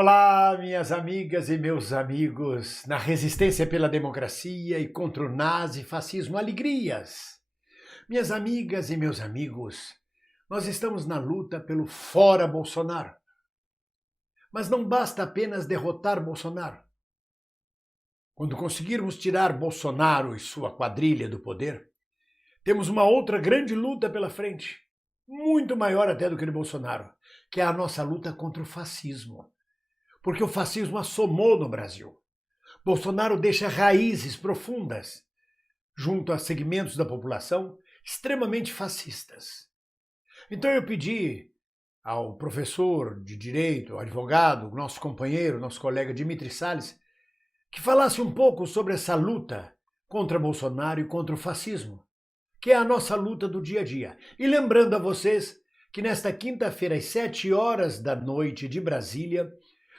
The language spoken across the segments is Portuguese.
Olá, minhas amigas e meus amigos, na resistência pela democracia e contra o nazifascismo, alegrias. Minhas amigas e meus amigos, nós estamos na luta pelo fora Bolsonaro. Mas não basta apenas derrotar Bolsonaro. Quando conseguirmos tirar Bolsonaro e sua quadrilha do poder, temos uma outra grande luta pela frente, muito maior até do que de Bolsonaro, que é a nossa luta contra o fascismo. Porque o fascismo assomou no Brasil. Bolsonaro deixa raízes profundas junto a segmentos da população extremamente fascistas. Então eu pedi ao professor de direito, ao advogado, nosso companheiro, nosso colega Dmitry Salles, que falasse um pouco sobre essa luta contra Bolsonaro e contra o fascismo, que é a nossa luta do dia a dia. E lembrando a vocês que nesta quinta-feira, às 7 horas da noite de Brasília,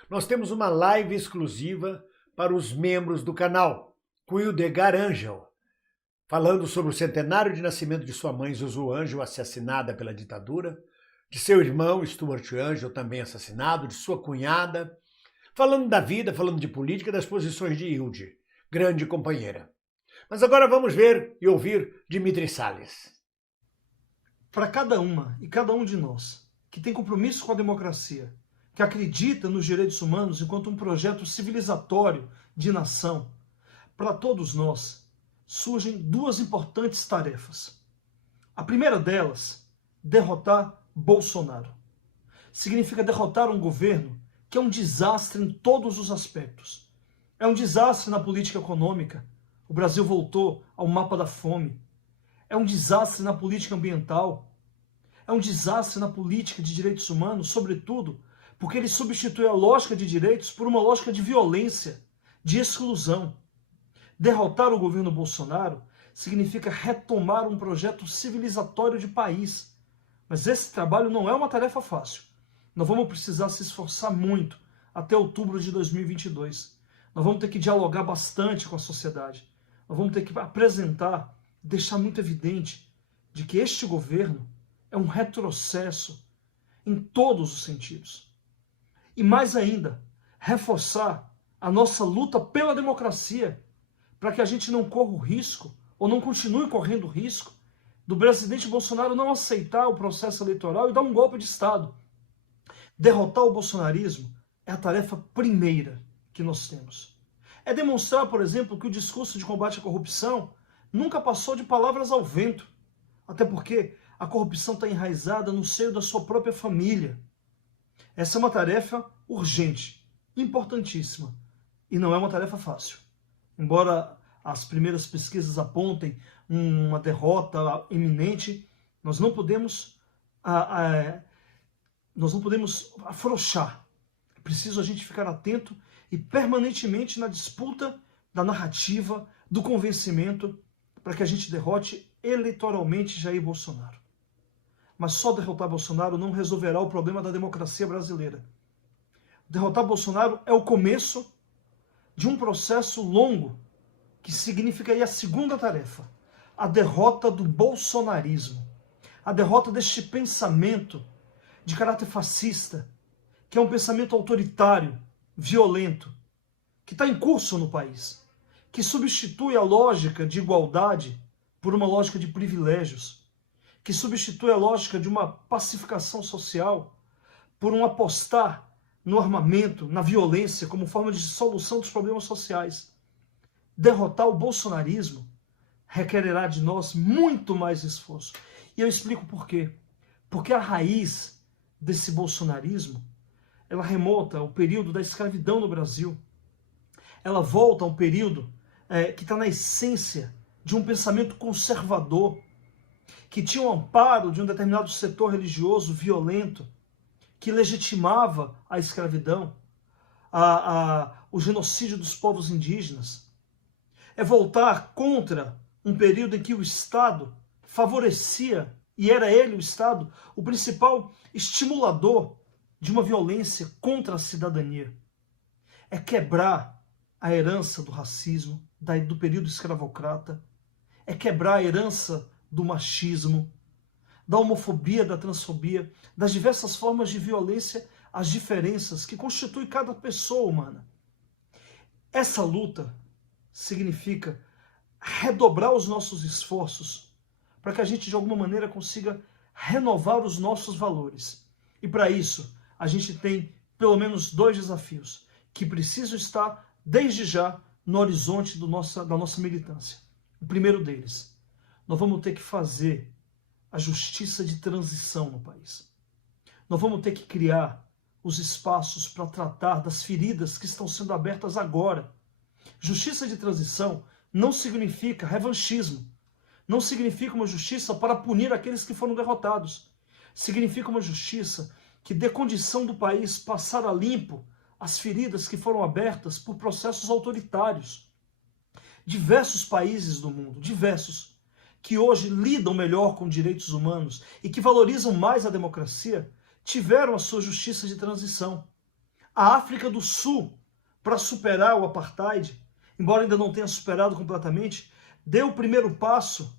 nós temos uma live exclusiva para os membros do canal, com o Hildegard Angel, falando sobre o centenário de nascimento de sua mãe, Zuzu Angel, assassinada pela ditadura, de seu irmão, Stuart Angel, também assassinado, de sua cunhada, falando da vida, falando de política, das posições de Hilde, grande companheira. Mas agora vamos ver e ouvir Dmitry Salles. Para cada uma e cada um de nós que tem compromisso com a democracia, que acredita nos direitos humanos enquanto um projeto civilizatório de nação, para todos nós surgem duas importantes tarefas. A primeira delas, derrotar Bolsonaro. Significa derrotar um governo que é um desastre em todos os aspectos. É um desastre na política econômica. O Brasil voltou ao mapa da fome. É um desastre na política ambiental. É um desastre na política de direitos humanos, sobretudo porque ele substitui a lógica de direitos por uma lógica de violência, de exclusão. Derrotar o governo Bolsonaro significa retomar um projeto civilizatório de país. Mas esse trabalho não é uma tarefa fácil. Nós vamos precisar se esforçar muito até outubro de 2022. Nós vamos ter que dialogar bastante com a sociedade. Nós vamos ter que apresentar, deixar muito evidente de que este governo é um retrocesso em todos os sentidos. E mais ainda, reforçar a nossa luta pela democracia, para que a gente não corra o risco, ou não continue correndo o risco, do presidente Bolsonaro não aceitar o processo eleitoral e dar um golpe de Estado. Derrotar o bolsonarismo é a tarefa primeira que nós temos. É demonstrar, por exemplo, que o discurso de combate à corrupção nunca passou de palavras ao vento, até porque a corrupção está enraizada no seio da sua própria família. Essa é uma tarefa urgente, importantíssima, e não é uma tarefa fácil. Embora as primeiras pesquisas apontem uma derrota iminente, nós não podemos afrouxar. É preciso a gente ficar atento e permanentemente na disputa da narrativa, do convencimento, para que a gente derrote eleitoralmente Jair Bolsonaro. Mas só derrotar Bolsonaro não resolverá o problema da democracia brasileira. Derrotar Bolsonaro é o começo de um processo longo, que significaria a segunda tarefa, a derrota do bolsonarismo, a derrota deste pensamento de caráter fascista, que é um pensamento autoritário, violento, que está em curso no país, que substitui a lógica de igualdade por uma lógica de privilégios, que substitui a lógica de uma pacificação social por um apostar no armamento, na violência, como forma de solução dos problemas sociais. Derrotar o bolsonarismo requererá de nós muito mais esforço. E eu explico por quê. Porque a raiz desse bolsonarismo, ela remonta ao período da escravidão no Brasil. Ela volta a um período que está na essência de um pensamento conservador, que tinha o amparo de um determinado setor religioso violento, que legitimava a escravidão, o genocídio dos povos indígenas. É voltar contra um período em que o Estado favorecia, e era ele, o Estado, o principal estimulador de uma violência contra a cidadania. É quebrar a herança do racismo, do período escravocrata, é quebrar a herança do machismo, da homofobia, da transfobia, das diversas formas de violência as diferenças que constituem cada pessoa humana. Essa luta significa redobrar os nossos esforços para que a gente de alguma maneira consiga renovar os nossos valores. E para isso, a gente tem pelo menos 2 desafios que precisam estar desde já no horizonte da nossa militância. O primeiro deles, nós vamos ter que fazer a justiça de transição no país. Nós vamos ter que criar os espaços para tratar das feridas que estão sendo abertas agora. Justiça de transição não significa revanchismo, não significa uma justiça para punir aqueles que foram derrotados. Significa uma justiça que dê condição do país passar a limpo as feridas que foram abertas por processos autoritários. Diversos países do mundo, diversos, que hoje lidam melhor com direitos humanos e que valorizam mais a democracia, tiveram a sua justiça de transição. A África do Sul, para superar o apartheid, embora ainda não tenha superado completamente, deu o primeiro passo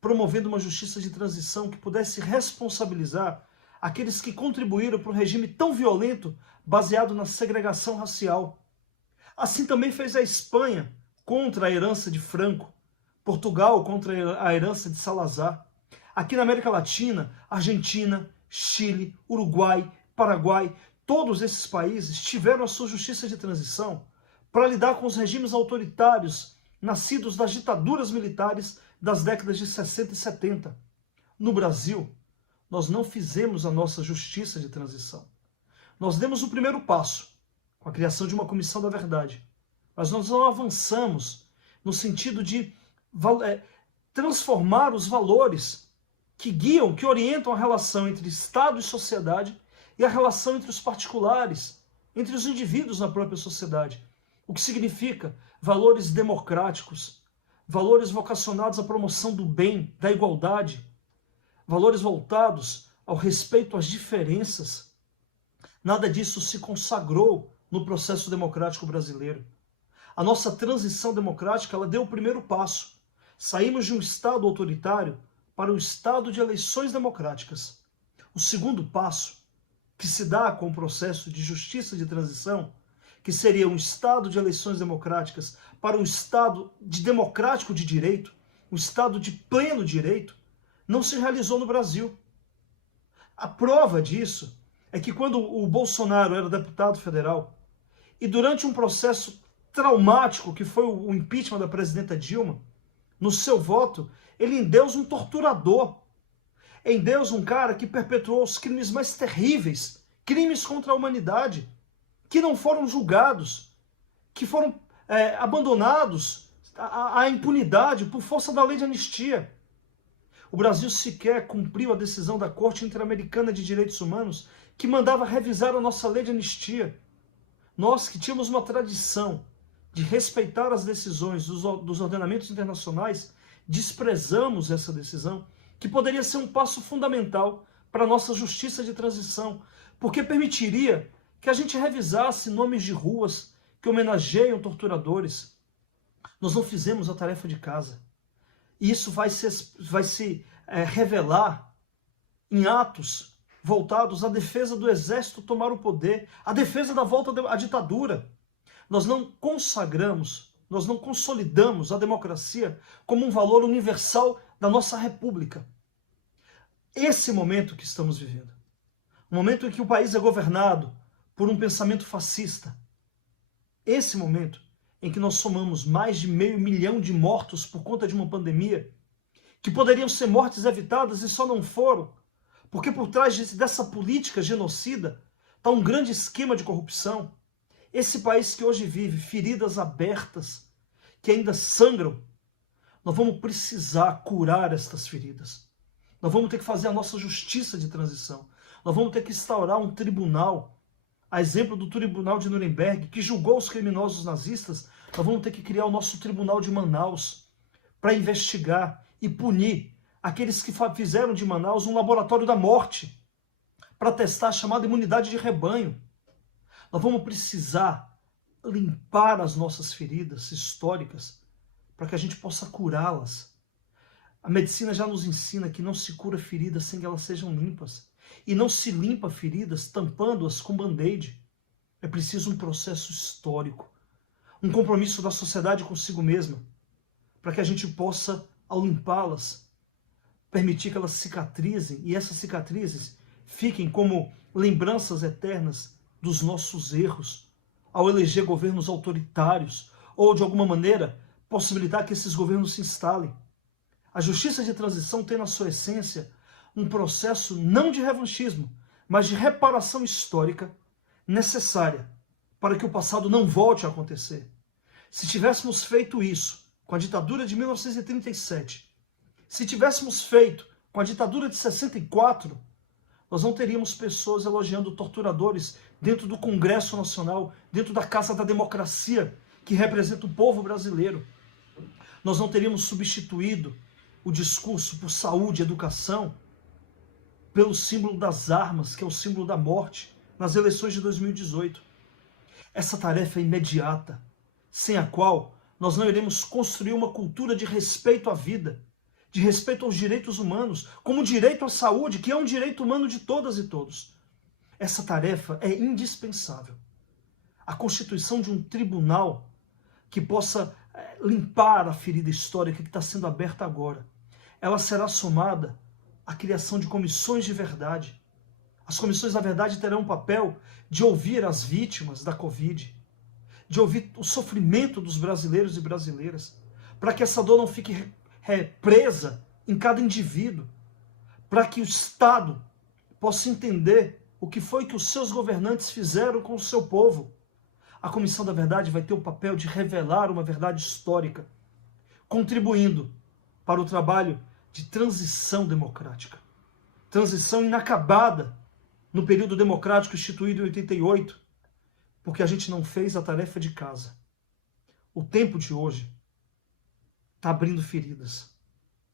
promovendo uma justiça de transição que pudesse responsabilizar aqueles que contribuíram para um regime tão violento baseado na segregação racial. Assim também fez a Espanha contra a herança de Franco, Portugal contra a herança de Salazar. Aqui na América Latina, Argentina, Chile, Uruguai, Paraguai, todos esses países tiveram a sua justiça de transição para lidar com os regimes autoritários nascidos das ditaduras militares das décadas de 60 e 70. No Brasil, nós não fizemos a nossa justiça de transição. Nós demos o primeiro passo, com a criação de uma comissão da verdade, mas nós não avançamos no sentido de transformar os valores que guiam, que orientam a relação entre Estado e sociedade e a relação entre os particulares, entre os indivíduos na própria sociedade. O que significa valores democráticos, valores vocacionados à promoção do bem, da igualdade, valores voltados ao respeito às diferenças. Nada disso se consagrou no processo democrático brasileiro. A nossa transição democrática, ela deu o primeiro passo. Saímos de um Estado autoritário para um Estado de eleições democráticas. O segundo passo, que se dá com o processo de justiça de transição, que seria um Estado de eleições democráticas para um Estado democrático de direito, um Estado de pleno direito, não se realizou no Brasil. A prova disso é que quando o Bolsonaro era deputado federal e durante um processo traumático que foi o impeachment da presidenta Dilma, no seu voto, ele endeus um torturador, endeus um cara que perpetuou os crimes mais terríveis, crimes contra a humanidade, que não foram julgados, que foram abandonados à impunidade por força da lei de anistia. O Brasil sequer cumpriu a decisão da Corte Interamericana de Direitos Humanos que mandava revisar a nossa lei de anistia. Nós que tínhamos uma tradição de respeitar as decisões dos ordenamentos internacionais, desprezamos essa decisão, que poderia ser um passo fundamental para a nossa justiça de transição, porque permitiria que a gente revisasse nomes de ruas que homenageiam torturadores. Nós não fizemos a tarefa de casa. E isso vai se revelar em atos voltados à defesa do exército tomar o poder, à defesa da volta à ditadura. Nós não consagramos, nós não consolidamos a democracia como um valor universal da nossa república. Esse momento que estamos vivendo, um momento em que o país é governado por um pensamento fascista, esse momento em que nós somamos mais de 500 mil de mortos por conta de uma pandemia, que poderiam ser mortes evitadas e só não foram, porque por trás dessa política genocida está um grande esquema de corrupção. Esse país que hoje vive feridas abertas, que ainda sangram, nós vamos precisar curar estas feridas. Nós vamos ter que fazer a nossa justiça de transição. Nós vamos ter que instaurar um tribunal, a exemplo do Tribunal de Nuremberg, que julgou os criminosos nazistas. Nós vamos ter que criar o nosso Tribunal de Manaus para investigar e punir aqueles que fizeram de Manaus um laboratório da morte, para testar a chamada imunidade de rebanho. Nós vamos precisar limpar as nossas feridas históricas para que a gente possa curá-las. A medicina já nos ensina que não se cura feridas sem que elas sejam limpas. E não se limpa feridas tampando-as com band-aid. É preciso um processo histórico, um compromisso da sociedade consigo mesma, para que a gente possa, ao limpá-las, permitir que elas cicatrizem e essas cicatrizes fiquem como lembranças eternas dos nossos erros, ao eleger governos autoritários ou, de alguma maneira, possibilitar que esses governos se instalem. A justiça de transição tem na sua essência um processo não de revanchismo, mas de reparação histórica necessária para que o passado não volte a acontecer. Se tivéssemos feito isso com a ditadura de 1937, se tivéssemos feito com a ditadura de 64, nós não teríamos pessoas elogiando torturadores dentro do Congresso Nacional, dentro da Casa da Democracia, que representa o povo brasileiro. Nós não teríamos substituído o discurso por saúde e educação pelo símbolo das armas, que é o símbolo da morte, nas eleições de 2018. Essa tarefa é imediata, sem a qual nós não iremos construir uma cultura de respeito à vida, de respeito aos direitos humanos, como o direito à saúde, que é um direito humano de todas e todos. Essa tarefa é indispensável. A constituição de um tribunal que possa limpar a ferida histórica que está sendo aberta agora, ela será somada à criação de comissões de verdade. As comissões da verdade terão um papel de ouvir as vítimas da Covid, de ouvir o sofrimento dos brasileiros e brasileiras, para que essa dor não fique presa em cada indivíduo, para que o Estado possa entender o que foi que os seus governantes fizeram com o seu povo. A Comissão da Verdade vai ter o papel de revelar uma verdade histórica, contribuindo para o trabalho de transição democrática. Transição inacabada no período democrático instituído em 88, porque a gente não fez a tarefa de casa. O tempo de hoje está abrindo feridas.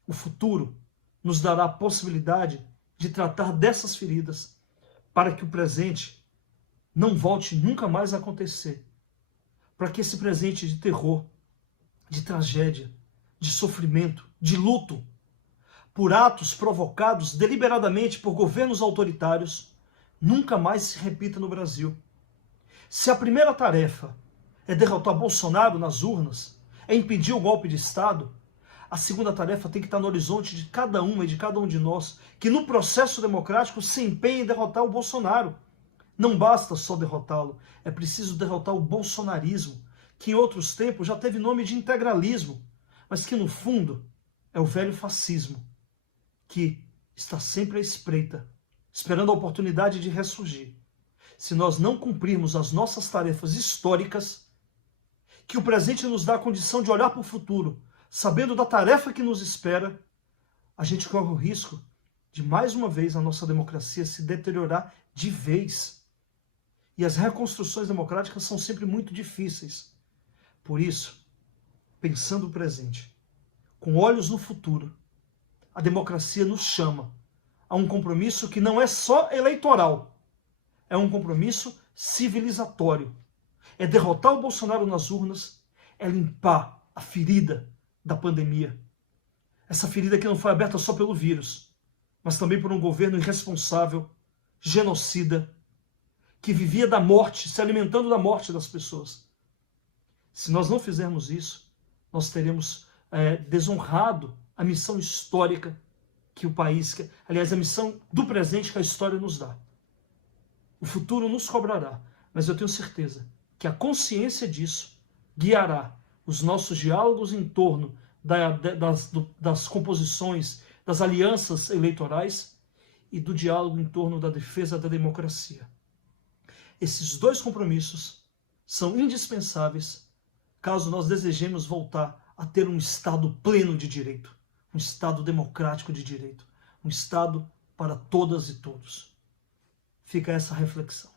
O futuro nos dará a possibilidade de tratar dessas feridas para que o presente não volte nunca mais a acontecer. Para que esse presente de terror, de tragédia, de sofrimento, de luto, por atos provocados deliberadamente por governos autoritários, nunca mais se repita no Brasil. Se a primeira tarefa é derrotar Bolsonaro nas urnas, é impedir o golpe de Estado, a segunda tarefa tem que estar no horizonte de cada uma e de cada um de nós, que no processo democrático se empenhe em derrotar o Bolsonaro. Não basta só derrotá-lo, é preciso derrotar o bolsonarismo, que em outros tempos já teve nome de integralismo, mas que no fundo é o velho fascismo, que está sempre à espreita, esperando a oportunidade de ressurgir. Se nós não cumprirmos as nossas tarefas históricas, que o presente nos dá a condição de olhar para o futuro, sabendo da tarefa que nos espera, a gente corre o risco de, mais uma vez, a nossa democracia se deteriorar de vez. E as reconstruções democráticas são sempre muito difíceis. Por isso, pensando o presente, com olhos no futuro, a democracia nos chama a um compromisso que não é só eleitoral, é um compromisso civilizatório. É derrotar o Bolsonaro nas urnas, é limpar a ferida da pandemia. Essa ferida que não foi aberta só pelo vírus, mas também por um governo irresponsável, genocida, que vivia da morte, se alimentando da morte das pessoas. Se nós não fizermos isso, nós teremos desonrado a missão histórica que o país, aliás, a missão do presente que a história nos dá. O futuro nos cobrará, mas eu tenho certeza que a consciência disso guiará os nossos diálogos em torno das composições, das alianças eleitorais e do diálogo em torno da defesa da democracia. Esses dois compromissos são indispensáveis caso nós desejemos voltar a ter um Estado pleno de direito, um Estado democrático de direito, um Estado para todas e todos. Fica essa reflexão.